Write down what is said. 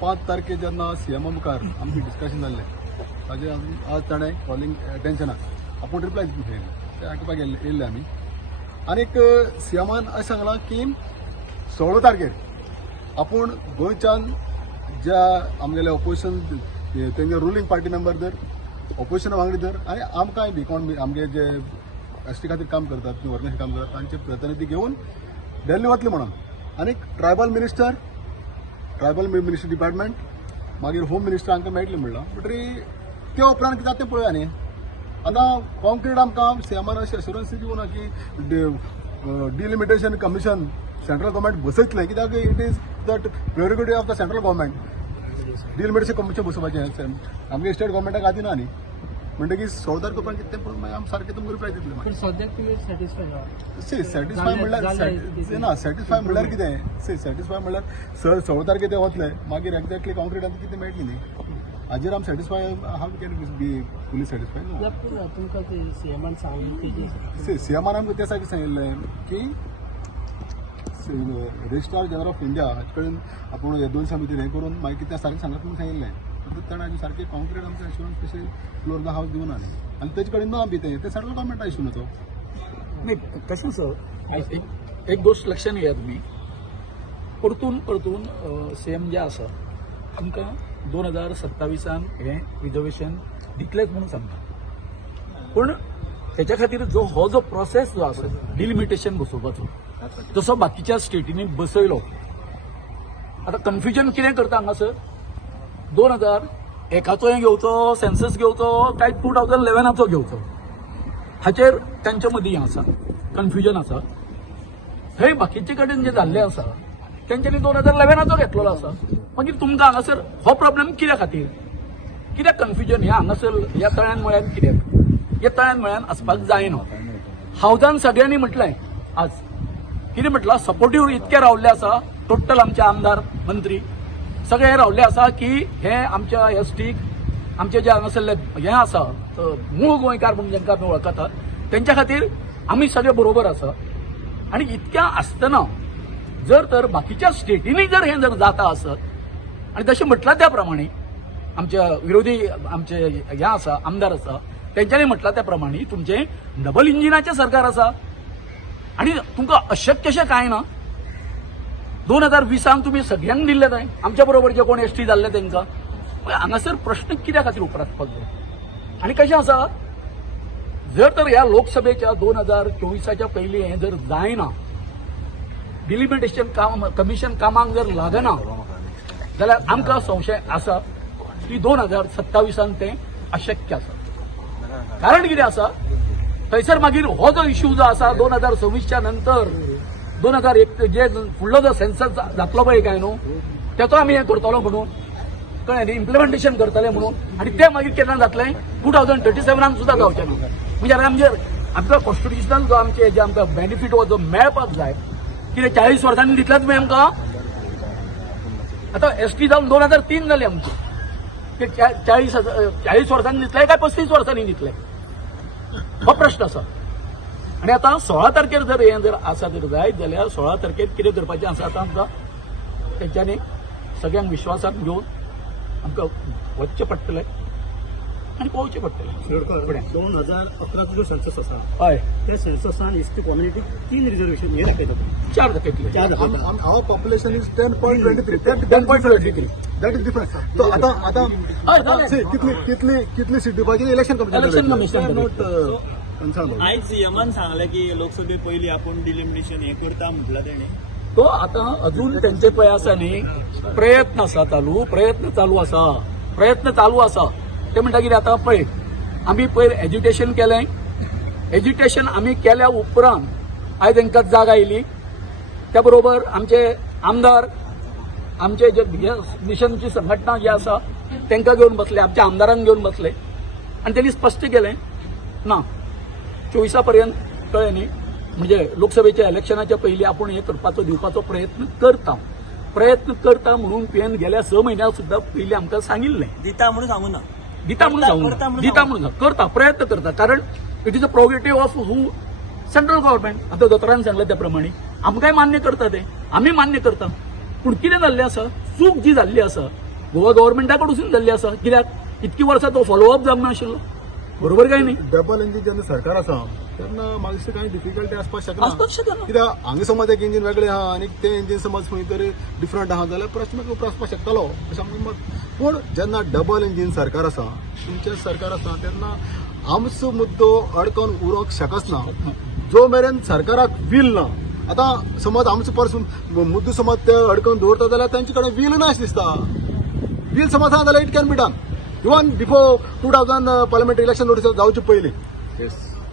5 तारखे जेन्ना सीएमा मुखार आमचे डिस्कशन जाल्लें ताजे आज ताणें कॉलिंग अटेन्शनाक आपूण रिप्लाय दिलें तें आयकुपाक येयल्ले आमी आनीक सीएमान अशें सांगलां की 16 तारखेर आपूण गोंयच्यान ज्या आमगेले ऑपोजिशन तेंगे रुलींग पार्टी मेंबर धर ऑपोजिशना वांगडी धर आनी आमकांय बी कोण आमगे जे एसटी खातीर काम करतात किंवा वर्गाचे काम करतात तांचे प्रतिनिधी घेवन दिल्ली वतले म्हणून आनीक ट्रायबल मिनिस्टर डिपार्टमेंट मागीर होम मिनिस्टर हांकां मेळटले म्हणलां म्हणटरी ते उपरांत कितें जाता तें पळया न्ही आतां कॉन्क्रीट आमकां सीएमान अशी एश्युरन्स दिवना की डिलिमिटेशन कमिशन सेंट्रल गव्हर्मेंट बसयतलें कित्याक it is the priority of the central government delimitation commission बसोवपाचें आमगे स्टेट गव्हर्मेंटाक आदी ना न्ही म्हणटकीर 16 तारखे उपरांत कितें पळोवन मागीर आमी सारकें तुमकां रिप्लाय दितले पण सद्याक तुमी सॅटिस्फाय सॅटिस्फाय म्हणल्यार ना सॅटिस्फाय म्हणल्यार कितें सॅटिस्फाय म्हणल्यार 16 तारखे ते वतले मागीर एक्झॅक्टली कॉन्क्रीट आतां कितें मेळटली न्ही हाजेर आमी satisfy how can be fully satisfy तुमकां सीएमान सांगलें सीएमान आमकां त्या सारकें सांगिल्लें की रजिस्ट्रार जनरल ऑफ इंडिया हाचे कडेन आपूण हे 2 समिती हें करून मागीर कितें सारकें सांगत म्हणून सांगिल्लें ताणें हाजे सारकें कॉन्क्रीट आमकां एश्युरन्स तशें फ्लोर द हावस दिवना न्ही आनी तेजे कडेन ना बी ते सेंट्रल गव्हर्मेंटा इश्यू ना तो नाही कशें सर एक गोष्ट लक्षात घ्या तुम्ही परतून सीएम जे आसा आमकां 2027 हे रिजर्वेशन दितलेच म्हणून सांगता पूण त्याच्या खातीर हो जो प्रोसेस जो आसा डिलिमिटेशन बसोवपाचो तसो बाकीच्या स्टेटींनी बसयलो आतां कन्फ्युजन कितें करता हांगासर 2001चो हे घेवचो सेन्सस घेवचो काय 2011चो घेवचो हाचेर तांच्या मदीं आसा कन्फ्युजन आसा थंय बाकीचे कडेन जे जाल्ले आसा तेंच्यांनी 2011चो घेतलेलो आसा मागीर तुमकां हांगासर हो प्रॉब्लेम कित्या खातीर कित्याक कन्फ्युजन हें हांगासर ह्या तळ्यान म्हळ्यार कित्याक ह्या तळ्यान म्हळ्यार आसपाक जायना हावजान सगळ्यांनी म्हटलें आज कितें म्हटलां सपोर्टीव इतके रावल्ले आसा टोटल आमचे आमदार मंत्री सगळे रावल्ले आसा की हे आमच्या एसटीक आमचे जे हांगासरले हे आसा मूळ गोंयकार म्हणून जांकां आमी वळखतात तेंच्या खातीर आमी सगळे बरोबर आसा आनी इतक्या आसतना जर तर बाकीच्या स्टेटींनी जर हे जर जाता आसत आनी तशें म्हटलां त्या प्रमाणे आमच्या विरोधी आमचे हे आसा आमदार आसा तेंच्यांनी म्हटलां त्या प्रमाणे तुमचें डबल इंजिनाचें सरकार आसा आनी तुमकां अशक्यशें कांय ना 2020 तुमी सगळ्यांक दिल्ले थंय आमच्या बरोबर जे कोण एसटी जाल्ले तेंकां हांगासर प्रश्न कित्या खातीर उपरासपाक जाय आनी कशें आसा जर तर ह्या लोकसभेच्या 2024च्या पयलीं हें जर जायना डिलिमिटेशन कमिशन कामाक जर लागना जाल्यार आमकां संशय आसा की 2027 तें अशक्य आसा कारण कितें आसा थंयसर मागीर हो जो इश्यू जो आसा 2026च्या नंतर 2001 जे फुडलो जो सेन्सस जातलो पळय काय न्हू तेचो आमी हें करतलो म्हणून कळ्ळें न्ही इम्प्लिमेंटेशन करतले म्हणून आनी ते मागीर केन्ना जातलें 2037 सुद्दां जावचें ना म्हणजे आमकां कॉन्स्टिट्युशनल जो आमचे जे आमकां बेनिफीट जो मेळपाक जाय कितें 40 वर्सांनी दितले तुमी आमकां आतां एसटी जावन 2003 जाली आमची ते 40 वर्सांनी दितले काय 35 वर्सांनी दितले हो प्रश्न आसा आनी आतां 16 तारखेर जर हें जर आसा जर जायत जाल्यार 16 तारखेर कितें करपाचें आसा आतां आमकां तेंच्यांनी सगळ्यांक विश्वासांत घेवन आमकां वचचें पडटलें आनी पळोवचें पडटलें 2011चो जो सेन्सस आसा हय त्या सेन्ससान एसटी कम्युनिटीक 3 रिजर्वेशन हे दाखयतात 4 दाखयतले our population is 10.23 that is different so आतां कितली सीट दिवपाची इलेक्शन कमिशन नॉट कन्सर्न आयज सीएमान सांगलें की लोकसभे पयलीं आपूण डिलिमिटेशन हें करता म्हटलां तेणें तो आतां अजून तेंचे पळय आसा न्ही प्रयत्न आसा प्रयत्न चालू आसा ते म्हणटा कितें आतां पळय आमी पयर एज्युटेशन केलें एज्युटेशन आमी केल्या उपरांत आयज तांकां जाग आयली त्या बरोबर आमचे आमदार आमचे जे मिशनची संघटना जी आसा तांकां घेवन बसले आमच्या आमदारांक घेवन बसले आनी तेणी स्पश्ट केलें ना 24 पर्यंत कळ्ळें न्ही म्हणजे लोकसभेच्या इलेक्शनाच्या पयलीं आपूण हे करपाचो दिवपाचो प्रयत्न करता म्हणून तुवें गेल्या 6 म्हयन्यां सुद्दां पयलीं आमकां सांगिल्लें दिता म्हणून सांगू ना दिता म्हणून करता प्रयत्न करता कारण it is a prerogative of who central government आतां दोतोरान सांगलें त्या प्रमाणे आमकांय मान्य करता ते आमी मान्य करता पूण कितें जाल्लें आसा चूक जी जाल्ली आसा गोवा गव्हर्मेंटाकडून जाल्ली आसा कित्याक इतकी वर्सां तो फॉलोअप जावंक नाशिल्लो बरोबर काय न्ही डबल इंजीन जेन्ना सरकार आसा तेन्ना म्हाका दिसता कांय डिफिकल्टी आसपाक शकना आसपाक शकना कित्याक हांगा समज एक इंजीन वेगळें आहा आनी तें इंजीन समज खंय तरी डिफरंट आहा जाल्यार प्रश्न आसपाक शकतालो अशें आमचें मत पूण जेन्ना डबल इंजीन सरकार आसा तुमचें सरकार आसा तेन्ना आमचो मुद्दो अडकून उरोंक शकच ना जो मेरेन सरकाराक वील ना आतां समज आमचो परसून मुद्दो समज ते अडकून दवरता जाल्यार तांचे कडेन वील ना अशें दिसता वील समज आहा जाल्यार it can be done even before 2000 parliament election notice जावचे पयलीं